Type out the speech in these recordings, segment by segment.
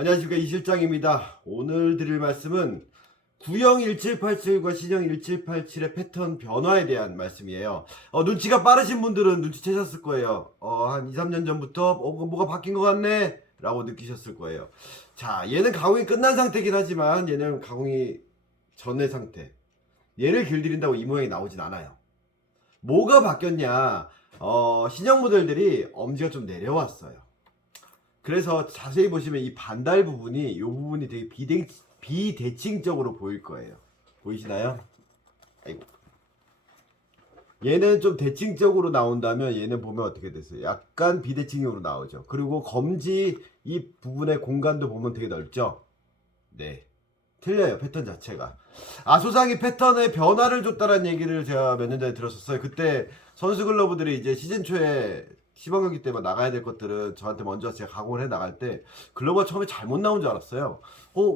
안녕하십니까, 이실장입니다. 오늘 드릴 말씀은 구형 1787과 신형 1787의 패턴 변화에 대한 말씀이에요. 눈치가 빠르신 분들은 눈치채셨을 거예요. 한 2, 3년 전부터 뭐가 바뀐 것 같네 라고 느끼셨을 거예요. 자, 얘는 가공이 끝난 상태긴 하지만 얘는 가공이 전의 상태. 얘를 길들인다고 이 모양이 나오진 않아요. 뭐가 바뀌었냐? 신형 모델들이 엄지가 좀 내려왔어요. 그래서 자세히 보시면 이 반달 부분이, 이 부분이 되게 비대칭적으로 보일 거예요. 보이시나요? 아이고. 얘는 좀 대칭적으로 나온다면 얘는 보면 어떻게 됐어요? 약간 비대칭적으로 나오죠. 그리고 검지 이 부분의 공간도 보면 되게 넓죠? 네. 틀려요, 패턴 자체가. 아소상이 패턴에 변화를 줬다는 얘기를 제가 몇 년 전에 들었었어요. 그때 선수 글러브들이 이제 시즌 초에 시범 경기 때만 나가야 될 것들은 저한테 먼저 제가 가공을 해 나갈 때 글러브가 처음에 잘못 나온 줄 알았어요.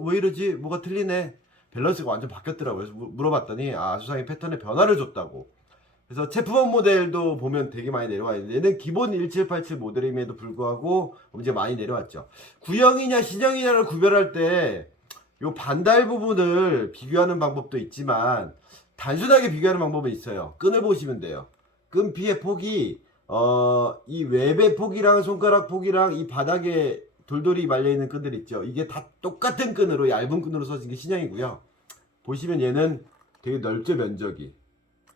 왜 이러지? 뭐가 틀리네? 밸런스가 완전 바뀌었더라고요. 그래서 물어봤더니 아소상이 패턴에 변화를 줬다고. 그래서 체프번 모델도 보면 되게 많이 내려와 있는데 얘는 기본 1787 모델임에도 불구하고 엄지가 많이 내려왔죠. 구형이냐 신형이냐를 구별할 때 요 반달 부분을 비교하는 방법도 있지만 단순하게 비교하는 방법은 있어요. 끈을 보시면 돼요. 끈피의 폭이 이 웹의 폭이랑 손가락 폭이랑 이 바닥에 돌돌이 말려있는 끈들 있죠. 이게 다 똑같은 끈으로, 얇은 끈으로 써진 게 신형이고요. 보시면 얘는 되게 넓죠, 면적이.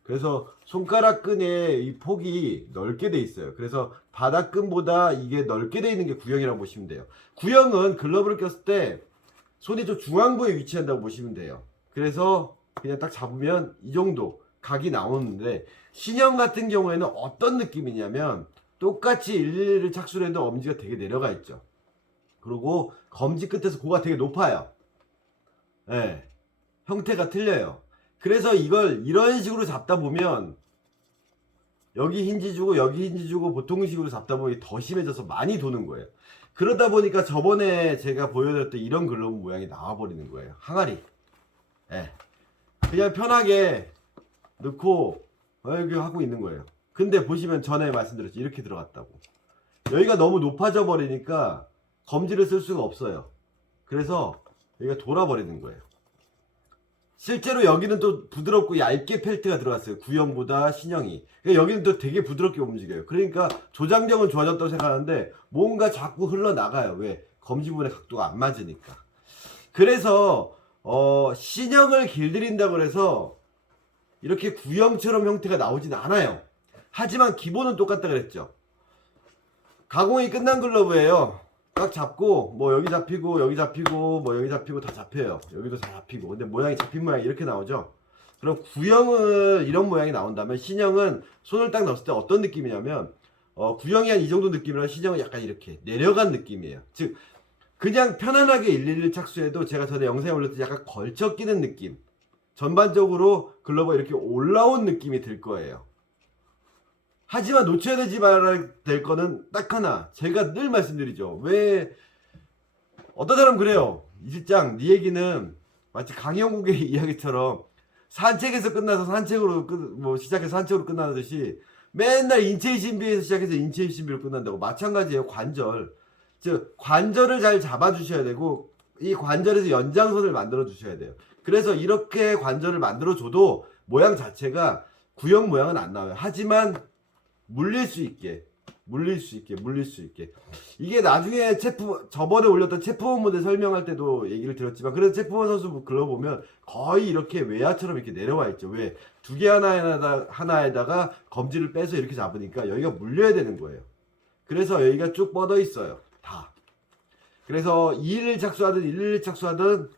그래서 손가락 끈의 이 폭이 넓게 돼 있어요. 그래서 바닥 끈보다 이게 넓게 돼 있는 게 구형이라고 보시면 돼요. 구형은 글러브를 꼈을 때 손이 좀 중앙부에 위치한다고 보시면 돼요. 그래서 그냥 딱 잡으면 이 정도 각이 나오는데, 신형 같은 경우에는 어떤 느낌이냐면 똑같이 111을 착수를 해도 엄지가 되게 내려가 있죠. 그리고 검지 끝에서 고가 되게 높아요. 네. 형태가 틀려요. 그래서 이걸 이런 식으로 잡다 보면 여기 힌지 주고 여기 힌지 주고 보통식으로 잡다 보니 더 심해져서 많이 도는 거예요. 그러다 보니까 저번에 제가 보여드렸던 이런 글러브 모양이 나와버리는 거예요. 항아리. 네. 그냥 편하게 넣고 이렇게 하고 있는 거예요. 근데 보시면 전에 말씀드렸죠. 이렇게 들어갔다고. 여기가 너무 높아져 버리니까 검지를 쓸 수가 없어요. 그래서 여기가 돌아버리는 거예요. 실제로 여기는 또 부드럽고 얇게 펠트가 들어갔어요. 구형보다 신형이. 그러니까 여기는 또 되게 부드럽게 움직여요. 그러니까 조장력은 좋아졌다고 생각하는데 뭔가 자꾸 흘러나가요. 왜? 검지 부분의 각도가 안 맞으니까. 그래서 신형을 길들인다고 해서 이렇게 구형처럼 형태가 나오진 않아요. 하지만 기본은 똑같다 그랬죠. 가공이 끝난 글러브예요. 딱 잡고 뭐 여기 잡히고 여기 잡히고 뭐 여기 잡히고 다 잡혀요. 여기도 다 잡히고. 근데 모양이 잡힌 모양이 이렇게 나오죠. 그럼 구형은 이런 모양이 나온다면 신형은 손을 딱 넣었을 때 어떤 느낌이냐면 구형이 한 이 정도 느낌이라 신형은 약간 이렇게 내려간 느낌이에요. 즉 그냥 편안하게 111 착수해도 제가 전에 영상에 올렸듯이 약간 걸쳐 끼는 느낌. 전반적으로 글러브가 이렇게 올라온 느낌이 들 거예요. 하지만 놓쳐야 되지 말아야 될 거는 딱 하나. 제가 늘 말씀드리죠. 왜 어떤 사람 그래요. 이 실장 네 얘기는 마치 강영국의 이야기처럼 산책에서 끝나서 산책으로 시작해서 산책으로 끝나듯이 맨날 인체의 신비에서 시작해서 인체의 신비로 끝난다고. 마찬가지예요. 관절. 즉 관절을 잘 잡아주셔야 되고 이 관절에서 연장선을 만들어 주셔야 돼요. 그래서 이렇게 관절을 만들어 줘도 모양 자체가 구형 모양은 안 나와요. 하지만 물릴 수 있게. 이게 나중에 저번에 올렸던 체프원 모델 설명할 때도 얘기를 드렸지만, 그래서 체프원 선수 글러브 보면 거의 이렇게 외야처럼 이렇게 내려와 있죠. 왜? 두 개 하나에다가 검지를 빼서 이렇게 잡으니까 여기가 물려야 되는 거예요. 그래서 여기가 쭉 뻗어 있어요. 다. 그래서 211 착수하든 111 착수하든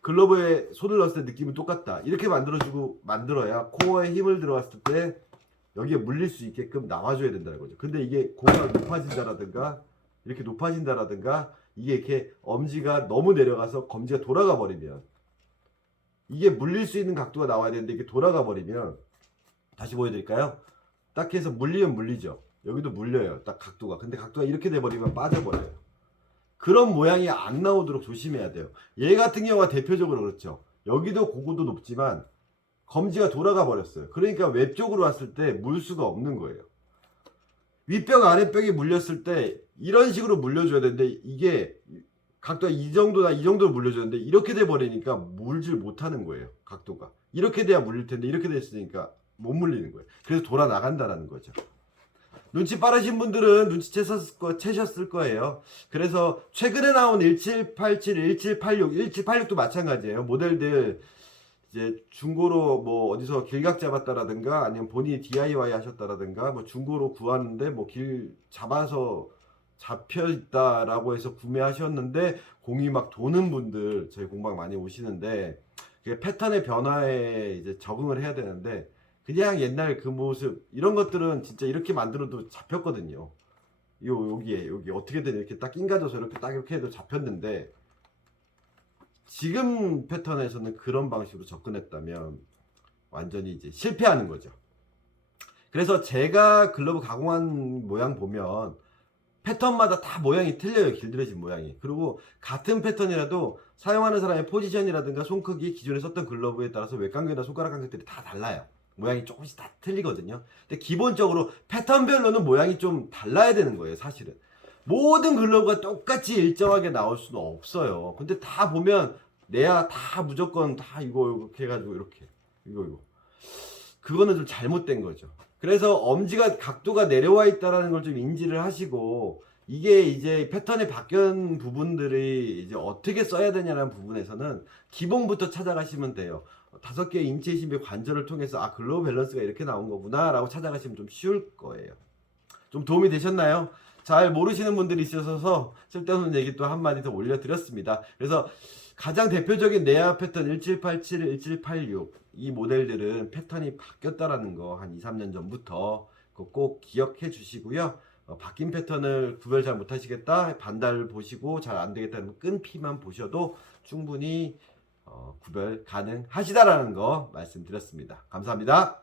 글러브에 손을 넣었을 때 느낌은 똑같다. 이렇게 만들어야 코어에 힘을 들어갔을 때 여기에 물릴 수 있게끔 나와줘야 된다는 거죠. 근데 이게 고가 높아진다라든가 이렇게 높아진다라든가 이게 이렇게 엄지가 너무 내려가서 검지가 돌아가 버리면, 이게 물릴 수 있는 각도가 나와야 되는데 이게 돌아가 버리면, 다시 보여드릴까요? 딱 해서 물리면 물리죠. 여기도 물려요. 딱 각도가. 근데 각도가 이렇게 돼버리면 빠져버려요. 그런 모양이 안 나오도록 조심해야 돼요. 얘 같은 경우가 대표적으로 그렇죠. 여기도 고고도 높지만 검지가 돌아가 버렸어요. 그러니까 웹 쪽으로 왔을 때 물 수가 없는 거예요. 윗벽 아랫벽이 물렸을 때 이런 식으로 물려줘야 되는데 이게 각도가 이 정도나 이 정도로 물려줬는데 이렇게 돼 버리니까 물질 못하는 거예요. 각도가 이렇게 돼야 물릴 텐데 이렇게 됐으니까 못 물리는 거예요. 그래서 돌아 나간다라는 거죠. 눈치 빠르신 분들은 채셨을 거예요. 그래서 최근에 나온 1787, 1786, 1786도 마찬가지예요. 모델들 이제 중고로 뭐 어디서 길각 잡았다라든가 아니면 본인이 DIY 하셨다라든가 뭐 중고로 구하는데 뭐 길 잡아서 잡혀 있다라고 해서 구매하셨는데 공이 막 도는 분들 저희 공방 많이 오시는데 그게 패턴의 변화에 이제 적응을 해야 되는데 그냥 옛날 그 모습 이런 것들은 진짜 이렇게 만들어도 잡혔거든요. 여기 어떻게든 이렇게 딱 낑가져서 이렇게 딱 이렇게 해도 잡혔는데 지금 패턴에서는 그런 방식으로 접근했다면 완전히 이제 실패하는 거죠. 그래서 제가 글러브 가공한 모양 보면 패턴마다 다 모양이 틀려요. 길들여진 모양이. 그리고 같은 패턴이라도 사용하는 사람의 포지션이라든가 손 크기, 기존에 썼던 글러브에 따라서 외간격이나 손가락 간격들이 다 달라요. 모양이 조금씩 다 틀리거든요. 근데 기본적으로 패턴별로는 모양이 좀 달라야 되는 거예요. 사실은. 모든 글러브가 똑같이 일정하게 나올 수는 없어요. 근데 다 보면 내야 다 무조건 다 이렇게 해가지고 이렇게 이거 그거는 좀 잘못된 거죠. 그래서 엄지가 각도가 내려와 있다라는 걸 좀 인지를 하시고 이게 이제 패턴이 바뀐 부분들이 이제 어떻게 써야 되냐는 부분에서는 기본부터 찾아가시면 돼요. 5개의 인체의 신비 관절을 통해서 아 글로브 밸런스가 이렇게 나온 거구나 라고 찾아가시면 좀 쉬울 거예요. 좀 도움이 되셨나요? 잘 모르시는 분들이 있어서 쓸데없는 얘기 또 한마디 더 올려드렸습니다. 그래서 가장 대표적인 내야 패턴 1787, 1786 이 모델들은 패턴이 바뀌었다라는 거 한 2, 3년 전부터 꼭 기억해 주시고요. 바뀐 패턴을 구별 잘 못하시겠다 반달 보시고 잘 안되겠다면 끈피만 보셔도 충분히 구별 가능하시다라는 거 말씀드렸습니다. 감사합니다.